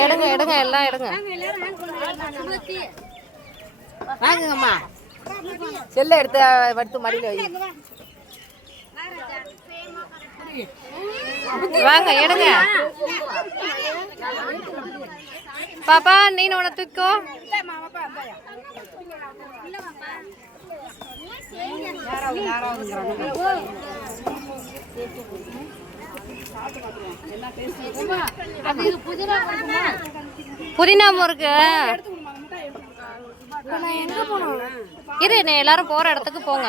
எடுங்க எடுங்க எல்லாம் எடுங்க. வாங்குங்கம்மா. செல்ல எடுத்து வடுத்து மடியில் வை. வாங்க எடுங்க. பாப்பா நீனு உன தூக்கோ. புதினா முறுக்கு இரு, நீ எல்லாரும் போற இடத்துக்கு போங்க.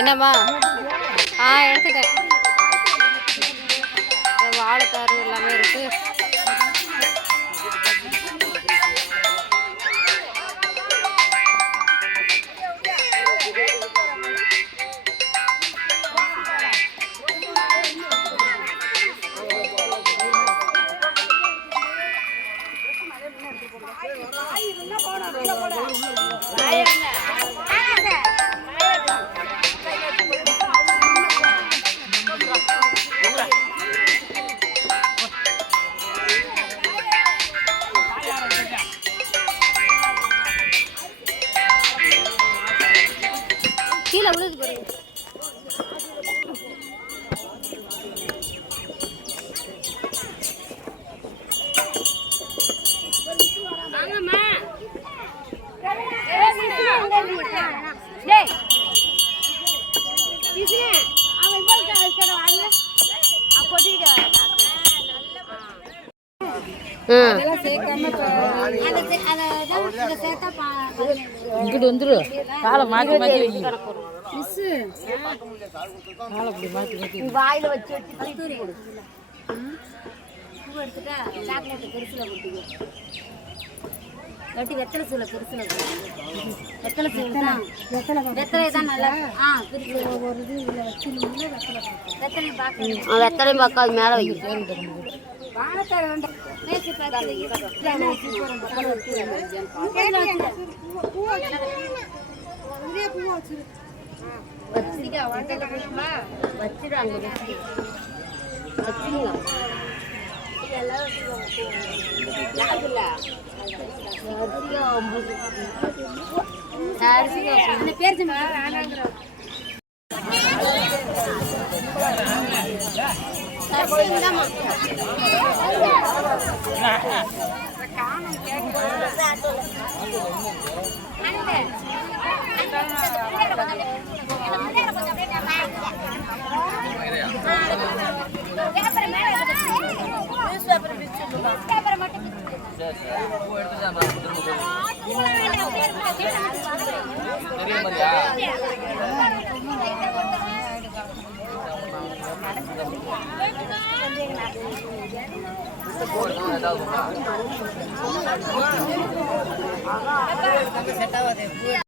என்னம்மா? எடுத்துட்டேன். வாழைத்தாறு எல்லாமே இருக்கு. கீழே விழுது பாருங்க. இங்கிட்டு வந்துரு. காலை மாற்றி மாற்றி வைங்க. வாயில வச்சு வெத்தலை சூளை பெருசுல வெத்தலை சூளை தான் வெத்தலை தான் நல்லா. வெத்தலை பார்க்க அது மேலே வைக்க.